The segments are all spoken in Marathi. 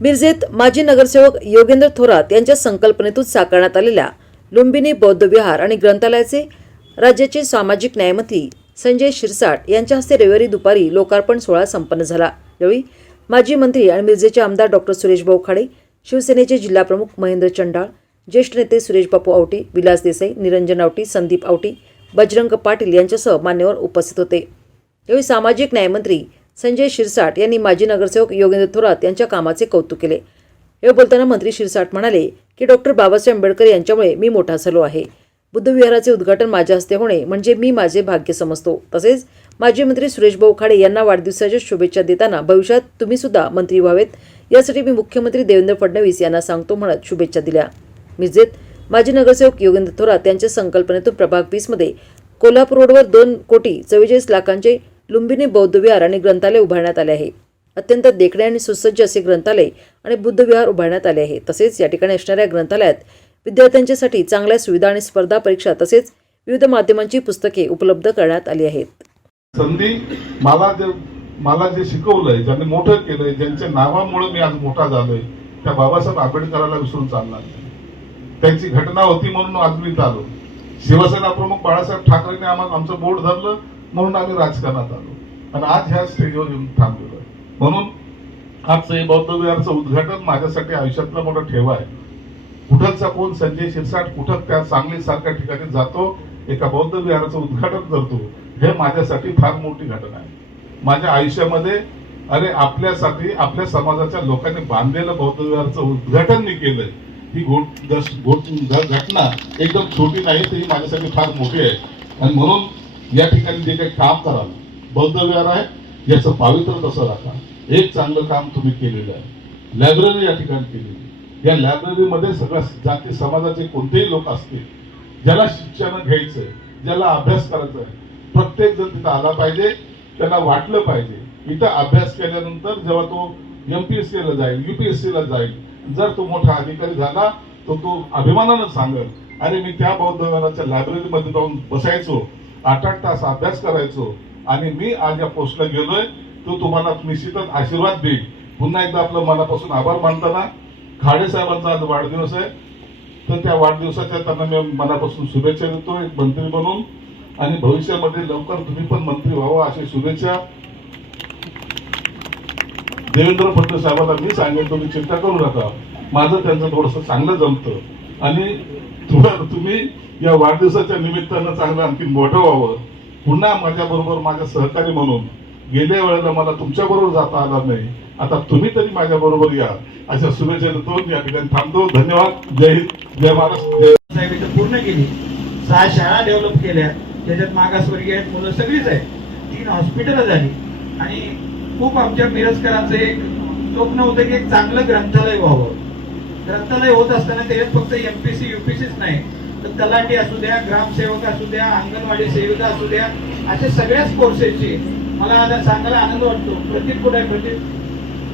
मिरजेत माजी नगरसेवक योगेंद्र थोरात यांच्या संकल्पनेतून साकारण्यात आलेल्या लुंबिनी बौद्ध विहार आणि ग्रंथालयाचे राज्याचे सामाजिक न्यायमंत्री संजय शिरसाट यांच्या हस्ते रविवारी दुपारी लोकार्पण सोहळा संपन्न झाला. यावेळी माजी मंत्री आणि मिरजेचे आमदार डॉक्टर सुरेश भाऊ खाडे शिवसेनेचे जिल्हाप्रमुख महेंद्र चंडाळ ज्येष्ठ नेते सुरेश बापू आवटी विलास देसाई निरंजन आवटी संदीप आवटी बजरंग पाटील यांच्यासह मान्यवर उपस्थित होते. यावेळी सामाजिक न्यायमंत्री संजय शिरसाट यांनी माजी नगरसेवक योगेंद्र थोरात यांच्या कामाचे कौतुक केले. हे बोलताना मंत्री शिरसाट म्हणाले की डॉक्टर बाबासाहेब आंबेडकर यांच्यामुळे मी मोठा झालो आहे. बुद्धविहाराचे उद्घाटन माझ्या हस्ते होणे म्हणजे मी माझे भाग्य समजतो. तसेच माजी मंत्री सुरेशभाऊ खाडे यांना वाढदिवसाच्या शुभेच्छा देताना भविष्यात तुम्ही सुद्धा मंत्री व्हावेत. यासाठी मी मुख्यमंत्री देवेंद्र फडणवीस यांना सांगतो म्हणत शुभेच्छा दिल्या. मिरजेत माजी नगरसेवक योगेंद्र थोरात यांच्या संकल्पनेतून प्रभाग वीसमध्ये कोल्हापूर रोडवर दोन कोटी चव्वेचाळीस लाखांचे लुंबिनी बौद्धविहार आणि ग्रंथालय उभारण्यात आले आहे. अत्यंत देखणे आणि सुसज्ज असे ग्रंथालय आणि बुद्धविहार उभारण्यात आले आहे. तसेच या ठिकाणी असणाऱ्या ग्रंथालयात विद्यार्थ्यांच्यासाठी चांगल्या सुविधा आणि स्पर्धा परीक्षा तसेच विविध माध्यमांची पुस्तके उपलब्ध करण्यात आली आहेत. संधी मला जे मला जे शिकवलंय ज्यांनी मोठं केलंय ज्यांच्या नावामुळे मी आज मोठा झालोय त्या बाबासाहेब आंबेडकरांना विसरून चालणार त्यांची घटना होती म्हणून आज मी आलो. शिवसेना प्रमुख बाळासाहेब ठाकरेने आम्हाला आमचं बोट धरलं म्हणून आम्ही राजकारणात आलो. आणि आज ह्या स्टेजवर येऊन थांबलेलो आहे. म्हणून आजचं हे बौद्ध विहारचं उद्घाटन माझ्यासाठी आयुष्यातला मोठा ठेवा आहे. कुठलचा कोण संजय शिरसाट कुठं त्या सांगली सारख्या ठिकाणी जातो एका बौद्ध विहाराचं उद्घाटन करतो हे माझ्यासाठी फार मोठी घटना आहे. माझ्या आयुष्यामध्ये अरे आपल्यासाठी आपल्या समाजाच्या लोकांनी बांधलेलं बौद्ध विहाराचं उद्घाटन मी केलंय. ही घोट घटना एकदम छोटी नाही तर ही माझ्यासाठी फार मोठी आहे. आणि म्हणून या ठिकाणी जे काही काम कराल बौद्ध विहार आहे याचं पावित्र्य कसं राखा. एक चांगलं काम तुम्ही केलेलं आहे. लायब्ररी या ठिकाणी केलेली या लायब्ररीमध्ये सगळ्या जाती समाजाचे कोणतेही लोक असतील ज्याला शिक्षण घ्यायचंय ज्याला अभ्यास करायचा आहे प्रत्येक जण तिथं आला पाहिजे त्यांना वाटलं पाहिजे. इथं अभ्यास केल्यानंतर जेव्हा तो एमपीएससी ला जाईल यू पी एस ला जाईल जर तो मोठा अधिकारी झाला तर तो अभिमानानं सांगेल अरे मी त्या बौद्ध लायब्ररीमध्ये जाऊन बसायचो आठ आठ तास अभ्यास करायचो आणि मी आज या पोस्टला गेलोय. तो तुम्हाला निश्चितच आशीर्वाद देईल. पुन्हा एकदा आपलं मनापासून आभार मानताना खाडे साहेबांचा आज वाढदिवस आहे. तर त्या वाढदिवसाच्या त्यांना मी मनापासून शुभेच्छा देतो एक मंत्री म्हणून. आणि भविष्यामध्ये लवकर तुम्ही पण मंत्री व्हावं अशी शुभेच्छा. देवेंद्र फडणवीस साहेबांना मी सांगेन तुम्ही चिंता करू नका. माझं त्यांचं थोडंसं चांगलं जमतं. आणि तुम्ही या वाढदिवसाच्या निमित्तानं चांगलं आणखी मोठं व्हावं. पुन्हा माझ्याबरोबर माझ्या सहकारी म्हणून गेल्या वेळेला मला तुमच्याबरोबर जाता आला नाही. आता तुम्ही तरी माझ्याबरोबर या. अशा शुभेच्छा देतो. या ठिकाणी थांबतो. धन्यवाद. जय हिंद. जय महाराष्ट्र. पूर्ण केली. सहा शाळा डेव्हलप केल्या. त्याच्यात मागासवर्गीय आहेत मुलं सगळीच आहेत. तीन हॉस्पिटल झाली. आणि खूप आमच्या मिरजकरांचं एक स्वप्न होतं की एक चांगलं ग्रंथालय व्हावं. ग्रंथालय होत असताना त्याच्यात फक्त एमपीसी युपीसीच नाही. तर तलाठी असू द्या ग्रामसेवक असू द्या अंगणवाडी सेविका असू द्या अशा सगळ्याच कोर्सेसची मला आता सांगायला आनंद वाटतो. प्रतीक कुठे आहे प्रतीक?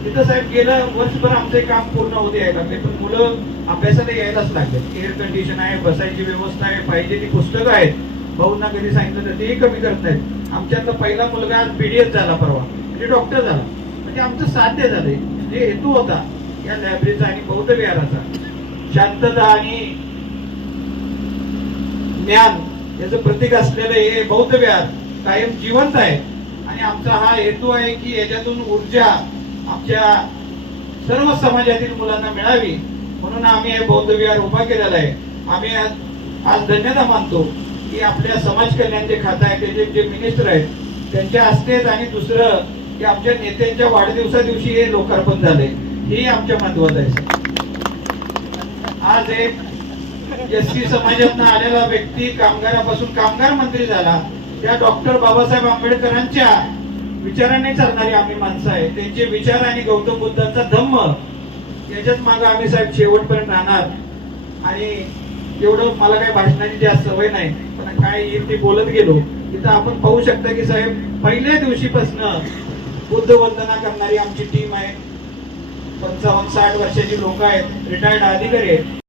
तिथं साहेब गेलं वर्षभर आमचे काम पूर्ण होते यायला लागले. पण मुलं अभ्यासाला यायलाच लागले. एअर कंडिशन आहे बसायची व्यवस्था आहे पाहिजे ती पुस्तकं आहेत. भाऊंना कधी सांगितलं तर तेही कमी करत नाहीत. आमच्यातला पहिला मुलगा आज बीडीएस झाला परवा. म्हणजे डॉक्टर झाला. म्हणजे आमचं साध्य झालंय. जे हेतू होता. या लायब्ररीचा आणि बौद्ध विहाराचा. शांतता आणि ज्ञान याचं प्रतीक असलेलं हे बौद्ध विहार कायम जिवंत आहे. आणि आमचा हा हेतू आहे की याच्यातून ऊर्जा आमच्या सर्व समाजातील मुलांना मिळावी. म्हणून आम्ही हे बौद्ध विहार उभा केलेला आहे. आम्ही आज धन्यता मानतो की आपल्या समाज कल्याण जे खातं आहे त्याचे जे मिनिस्टर आहेत त्यांच्या हस्तेच आणि दुसरं की आमच्या नेत्यांच्या वाढदिवसा दिवशी हे लोकार्पण झाले हे आमच्या महत्वाचं आहे. आज एक एस टी समाजातनं आलेला व्यक्ती कामगारापासून कामगार मंत्री झाला. त्या डॉक्टर बाबासाहेब आंबेडकरांच्या विचाराने चालणारी आम्ही माणसं आहे. त्यांचे विचार आणि गौतम बुद्धांचा धम्म याच्यात माग आम्ही साहेब शेवटपर्यंत राहणार. आणि एवढं मला काही भाषणाची जास्त सवय नाही. पण काय येईल ते बोलत गेलो तिथं आपण पाहू शकता की साहेब पहिल्या दिवशीपासनं बुद्ध वंदना करणारी आमची टीम आहे. पंचावन्न साठ वर्षाची लोक आहेत रिटायर्ड अधिकारी आहेत.